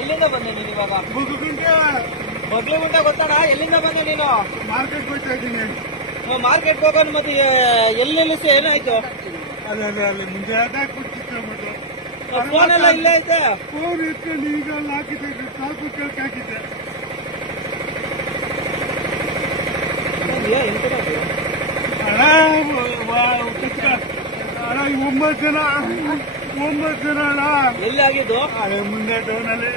ಎಲ್ಲಿಂದ ಬಂದೆ ನೀನು ಇವಾಗ? ಬಗ್ಲಿಗುಂಟೆ ಗೊತ್ತಣ್ಣ? ಎಲ್ಲಿಂದ ಬಂದೆ ನೀನು? ಮಾರ್ಕೆಟ್ ಹೋಗ್ತಾ ಇದ್ದೀನಿ. ಮಾರ್ಕೆಟ್ ಹೋಗೋಣ. ಮತ್ತೆ ಎಲ್ಲೆಲ್ಲಿ ಏನಾಯ್ತು? ಅಲ್ಲಿ ಮುಂದೆ ಫೋನ್ ಎಲ್ಲ ಇಲ್ಲೇ ಐತೆ. ಫೋನ್ ಇಟ್ಕೊಂಡು ಈಗ ಹಾಕಿದ್ದೆ, ಸಾಕು ಕೇಳಕ್ ಹಾಕಿದ್ದೆ. ಅಣ್ಣ 9 ಜನ ಅಣ್ಣ. ಎಲ್ಲಿ ಆಗಿದ್ದು? ಮುಂದೆ ಟೌನಲ್ಲಿ.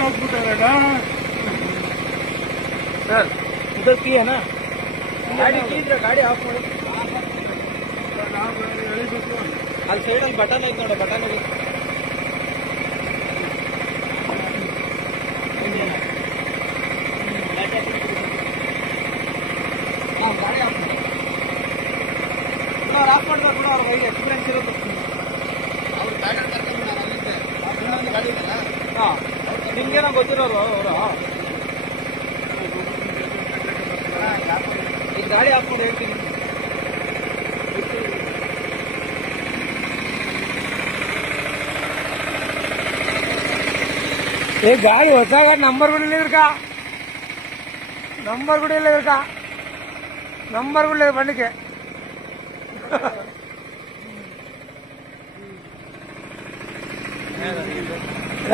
ಹಾಕ್ಬಿಟ್ಟಾರಣ್ಣ. ಸರ್ ಇದಕ್ಕೆ ಕೀ ಏನಾ? ಗಾಡಿ ಕೀ ಇದ್ರೆ ಗಾಡಿ ಆಫ್ ಮಾಡಿ. ಅಲ್ಲಿ ಸೈಡಲ್ಲಿ ಬಟನ್ ಐತೆ ನೋಡಿ, ಬಟನ್ ಗಾಡಿ ಆಫ್ ಮಾಡಿ. ಅವ್ರು ಆಫ್ ಮಾಡ್ತಾರೆ ಕೂಡ, ಅವ್ರ ಕೈಗೆ ಎಕ್ಸ್ಪೀರಿಯನ್ಸ್ ಇರುತ್ತೆ. ಹಾಂ, ನಿಮ್ಗೇನೋ ಗೊತ್ತಿರೋರು ಅವರು. ಈಗ ಗಾಡಿ ಹಾಕ್ಕೊಂಡು ಹೇಳ್ತೀನಿ. ఏ గాడి వచ్చావా? నంబర్ కూడా లేదు కా, నంబర్ కూడా లేదు కా, నంబర్ కూడా లేదు బండికి.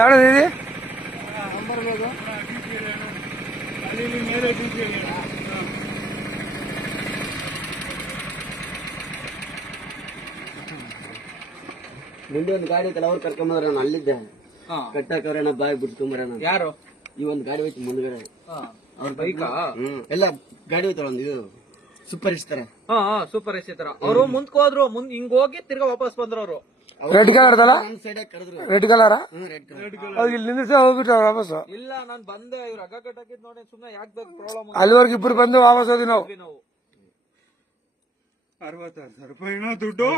ఎవడది ఇది? నంబర్ లేదు. ಅಲ್ಲಿ ಮೇಲೆ ಮುಂದೆ ಒಂದು ಗಾಡಿ ಐತಲ್ಲ, ಅವ್ರು ಕರ್ಕೊಂಬಂದ್ರ ನಾನು ಅಲ್ಲಿದ್ದೆ. ಕಟ್ಟಾಕವ್ರೆ ಬಾಯಿ ಬಿಡ್ಕೊಂಬರೋಣ. ಯಾರು? ಈ ಒಂದು ಗಾಡಿ ಹೋಯ್ತು ಮುಂದ್ಗಡೆ. ಅವ್ರ ಬೈಕಾ? ಎಲ್ಲ ಗಾಡಿ ಹೋಯ್ತಾಳ ಒಂದು ಇದು ಸೂಪರ್ ಇಷ್ಟ ತರ. ಸೂಪರ್ ಎಸ್ ತರ. ಅವರು ಮುಂದಕ್ಕೆ ಹೋದ್ರು, ಹಿಂಗ್ ಹೋಗಿ ತಿರ್ಗಾ ವಾಪಸ್ ಬಂದ್ರು ಅವರು. ರೆಡ್ ಕಲರ್ ಅದಲ್ಲ? ಸೈಡ್ ಕರೆದ್ರು. Red colour red colour. ಇಲ್ಲಿ ನಿಂದಿಸಿ ಹೋಗ್ಬಿಟ್ಟು ವಾಪಸ್. ಇಲ್ಲ, ನಾನ್ ಬಂದೆ, ಇವ್ರು ಹಗ್ಗ ಕಟ್ಟಾಕಿದ್ ನೋಡಿ ಸುಮ್ನೆ ಯಾಕೆ ಪ್ರಾಬ್ಲಮ್. ಅಲ್ಲಿವರೆಗೆ ಇಬ್ರು ಬಂದು ವಾಪಸ್ ಹೋದ್ವಿ ನಾವು. 66,000 ರೂಪಾಯಿನ ದುಡ್ಡು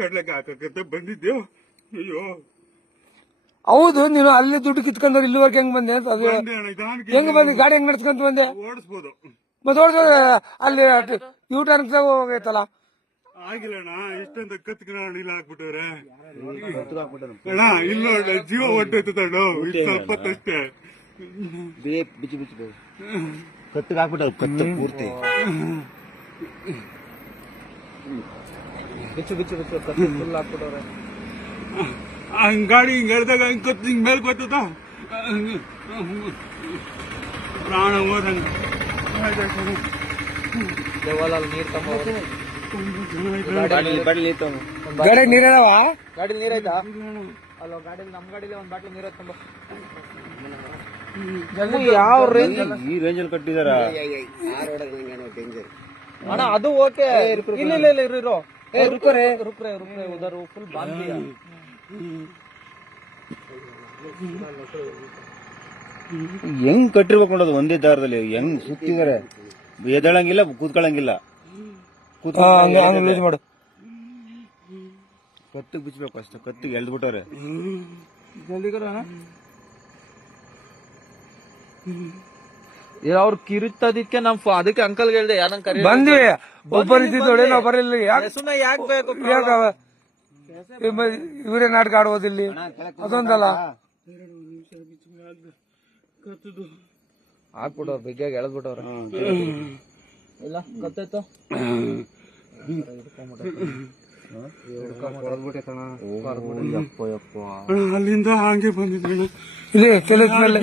ಕಡ್ಲೆಗೆ ಹಾಕಕ್ಕೆ ಬಂದಿದ್ದೇವು. ಅಯ್ಯೋ ಹೌದು, ನೀನು ಅಲ್ಲಿ ದುಡ್ಡು ಕಿತ್ಕೊಂಡ್ರೆ ಇಲ್ಲಿವರೆಗೆ ಹೆಂಗ್ ಬಂದೆ ಅಂತ? ಅದು ಹೆಂಗ್ ಬಂದಿ? ಗಾಡಿ ಹೆಂಗ್ ನಡ್ಸ್ಕೊಂತ ಬಂದೆ? ಓಡಿಸ್ಬೋದು. ಮತ್ತೆ ಓಡಿಸೋದ್ರೆ ಅಲ್ಲಿ ಯೂ ಟರ್ನ್ ಹೋಗೈತಲ್ಲ. ಆಗಿಲ್ಲಣ್ಣ, ಇಷ್ಟಂತ ಕತ್ಕೊಂಡು ಇಲ್ಲ ಹಾಕ್ಬಿಟ್ಟವ್ರೆ ಅಣ್ಣ. ಇಲ್ಲ ಜೀವ ಹೊಟ್ಟೆತ್ತಣ್ಣ, ಸ್ವಲ್ಪ ಅಷ್ಟೇ. ಬಿಚ್ಚಿ ಬಿಚ್ಚಿ ಕತ್ತಿಗೆ ಹಾಕ್ಬಿಟ್ಟ, ಕತ್ತು ಪೂರ್ತಿ ಬಿಚ್ಚು ಬಿಚ್ಚು ಬಿಚ್ಚು ಕತ್ತಿ ಫುಲ್ ಹಾಕ್ಬಿಟ್ಟವ್ರೆ. ಹಂಗ್ ಗಾಡಿ ಹಿಂಗ್ ಎಳ್ದಾಗ ಹಿಂಗ್ ಕತ್ತು ಹಿಂಗ್ ಮೇಲ್ ಗೊತ್ತದ, ಪ್ರಾಣ ಹೋದಂಗ. ದೇವಾಲಲ್ಲಿ ನೀರ್ ತಮ್ಮ ಗಾಡಿ ನೀರವ? ಗಾಡಿ ನೀರಾಯ್ತಾ? ಅಲ್ಲ, ಗಾಡಿಲಿ ನಮ್ ಗಾಡಿಲಿ ಒಂದ್ ಬಾಟ್ಲು ನೀರ ತುಂಬ. ಯಾವ ರೇಂಜ್ ಈ ರೇಂಜ್ ಅಲ್ಲಿ ಕಟ್ಟಿದಾರ ಅಣ್ಣ? ಅದು ಓಕೆ. ಇಲ್ಲ ಇಲ್ಲ ಇಲ್ಲ, ಇರೋ ರುಕ್ರೆ ರುಕ್ರೆ ರುಕ್ರೆ ಉದರ್ ಫುಲ್ ಬಾಂಧಿಯ. ಹೆಂಗ್ ಕಟ್ಟಿರ್ಬೇಕು ನೋಡೋದು, ಒಂದೇ ದಾರದಲ್ಲಿ ಹೆಂಗ್ ಸುತ್ತಿದಾರೆ. ಎದಳಂಗಿಲ್ಲ, ಕೂತ್ಕೊಳ್ಳಂಗಿಲ್ಲ. ಮಾಡು, ಕತ್ತಿಗೆ ಬಿಚ್ಚಬೇಕು ಅಷ್ಟೇ. ಕತ್ತಿಗೆ ಎಳ್ದ್ಬಿಟ್ಟವ್ರೆ. ಅವ್ರು ಕಿರುತ್ತದಕ್ಕೆ ನಮ್ ಅದಕ್ಕೆ ಅಂಕಲ್ ಹೇಳ್ದೆ, ಯಾರನ್ನ ಕರಿ ಬಂದ್ವಿ. ಒಬ್ಬರು ಇದ್ದಿದ್ದೋಡೆ ನಾವು ಬರಲಿಲ್ಲ. ಸುಮ್ಮನೆ ಯಾಕೆ ಬೇಕು? ಇವರೇ ನಾಟಕ ಆಡುವುದಿಲ್ಲಿ, ಅದೊಂದಲ್ಲ. ಹಾಕ್ಬಿಟ್ಟವ್ರ ಬಿಗ್ಗಾಗಿ ಎಳೆದ್ಬಿಟ್ಟವ್ರ. ಇಲ್ಲ ಕತ್ತಾಯ್ತು. ಅಲ್ಲಿಂದ ಹಂಗೆ ಬಂದಿದ್ರಣ್ಣ. ಇಲ್ಲಿ ತಲೆ ಮೇಲೆ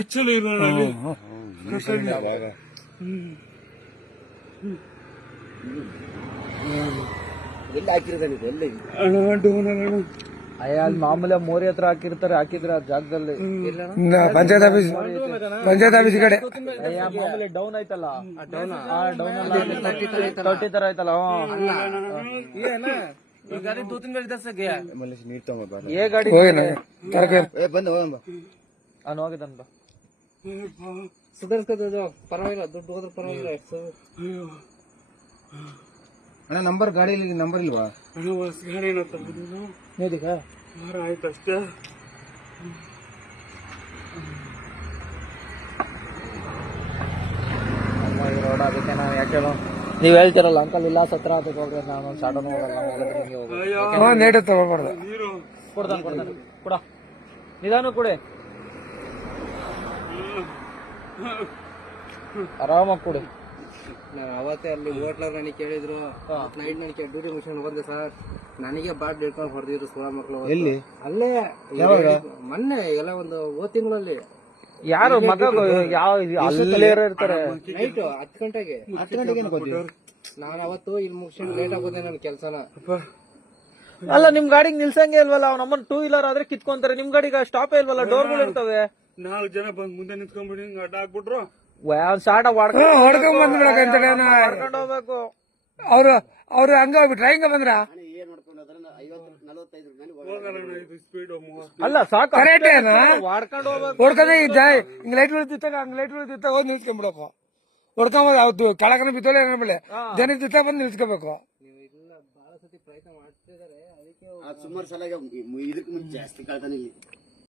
ಎಲ್ಲಿ ಹಾಕಿರೋದು ಎಲ್ಲಿ ಅಲ್ಲಿ ಮಾಮೂಲಿ ಮೋರಿ ಹತ್ರ ಹಾಕಿದ್ರೆ ಆ ಜಾಗದಲ್ಲಿ. ಪಂಚಾಯತ್ ಆಫೀಸ್ ಕಡೆ ಮಾಮೂಲಿ ಡೌನ್ ಆಯ್ತಲ್ಲ, ಡೌನ್ 30 ತರ ಆಯ್ತಲ್ಲ. ನೀರ್ ತಗೊಂಡ್ ಏ ಗಾಡಿ ಬಂದು ಹೋಗಿದ್ದಾನ. ಸುಧಾರಿಸ್ಕೋದು ಪರವಾಗಿಲ್ಲ, ದುಡ್ಡು ಹೋದ್ರೆ ಪರವಾಗಿಲ್ಲ. ಅಣ್ಣ ನಂಬರ್ ಗಾಡಿಯಲ್ಲಿ ನಂಬರ್ ಇಲ್ವಾ? ಗಾಡಿ ಆಯ್ತು ಅಷ್ಟೇ. ಅದಕ್ಕೆ ನಾವು ಯಾಕೆ ಹೇಳೋ ನೀವ್ ಹೇಳ್ತಿರಲ್ಲ ಅಂಕಲ್ ಇಲ್ಲ ಸತ್ರ ಅದಕ್ಕೆ ಹೋಗ್ರಿ ನಾನು ಒಂದು ಶಾಟನು ಹೋಗಲ್ಲ ಹೋಗಿದ್ರೆ ಹಿಂಗೆ ಹೋಗೋದು ನೇಟ ತಗೋಬಾರ್ದು. ನೀರು ಕೊಡ್ತಾನೆ ಕೊಡ ನಿಧಾನ ಕೊಡಿ ಆರಾಮಾಗಿ ಕೊಡಿ. ನಾನು ಅವತ್ತೇ ಅಲ್ಲಿ ಹೋಟ್ಲರ್ ನನಗೆ ಕೇಳಿದ್ರು ನೈಟ್ ನನಗೆ ಡ್ಯೂಟಿ ಮುಗಿಸ್ಕೊಂಡು ಬಂದೆ ಸರ್, ನನಗೆ ಬಾಟ್ ಹಿಡ್ಕೊಂಡು ಹೊಡೆದಿದ್ರು ಸೋಳ ಮಕ್ಕಳು. ಎಲ್ಲಿ? ಅಲ್ಲೇ ಮೊನ್ನೆ ಎಲ್ಲ ಒಂದು ತಿಂಗಳಲ್ಲಿ ಯಾರು ಮಗ ಯಾವ ಅಲ್ಲೇ ಇರ್ತಾರೆ ನೈಟ್ 10 ಗಂಟೆಗೆ. ನಾನು ಅವತ್ತು ಇಲ್ಲಿ ಮುಗಿಸ್ಕೊಂಡು ಲೇಟ್ ಆಗೋದೆ ನನ್ ಕೆಲ್ಸನ. ಅಲ್ಲ ನಿಮ್ ಗಾಡಿಗೆ ನಿಲ್ಸಂಗೆ ಇಲ್ವಲ್ಲ ಅವ್ನ ಅಮ್ಮನ್ 2 ವೀಲರ್ ಆದ್ರೆ ಕಿತ್ಕೊಂತಾರೆ, ನಿಮ್ ಗಾಡಿಗೆ ಸ್ಟಾಪೇ ಇಲ್ವಲ್ಲ, ಡೋರ್ಗಳು ಇರ್ತವೆ. 4 ಜನ ಬಂದ್ ಮುಂದೆ ನಿಂತ್ಕೊಂಡ್ಬಿಡಿ ಹಿಂಗ್ ಅಡ್ಡ ಹಾಕ್ಬಿಟ್ರು. ಶಾಟ ಹೊಡ್ಕೊಂಡ್ ಬಂದ್ಬಿಡಕಂತ ಮಾಡ್ಕೊಂಡು ಹೋಗ್ಬೇಕು. ಅವ್ರು ಹಂಗ ಹೋಗ್ಬಿಟ್ರ ಹಿಂಗ ಬಂದ್ರ ಸ್ಪೀಡ್ ಅಲ್ಲ ಸಾಕು ಕರೆಕ್ಟ್ ಮಾಡ್ಕೊಂಡು ಹೋಗ್ಬೇಕು. ಹೊಡ್ಕದೆ ಹಿಂಗ್ ಲೈಟ್ ಉಳಿದಿತ್ತಾಗ ಹಂಗ್ ಲೈಟ್ ಉಳಿದಿತ್ತ ಹೋಗಿ ನಿಲ್ಸ್ಕೊಂಡ್ಬಿಡಪ್ಪ. ಹೊಡ್ಕೊಂಬ ಅವತ್ತು ಕಳಕನ ಬಿತ್ತೋಳೆ ಏನ್ಬಿಳೆ ಜನ ದಿತ್ತ ಬಂದು ನಿಲ್ಸ್ಕೋಬೇಕು. ಬಹಳ ಸತಿ ಪ್ರಯತ್ನ ಮಾಡ್ತಿದ್ದಾರೆ, ಅದಕ್ಕೆ ಸುಮಾರು ಸಲ ಇದಕ್ಕೆ ಮುಂಚೆ ಜಾಸ್ತಿ ಕಳ್ತಾನೆ ಇಲ್ಲಿ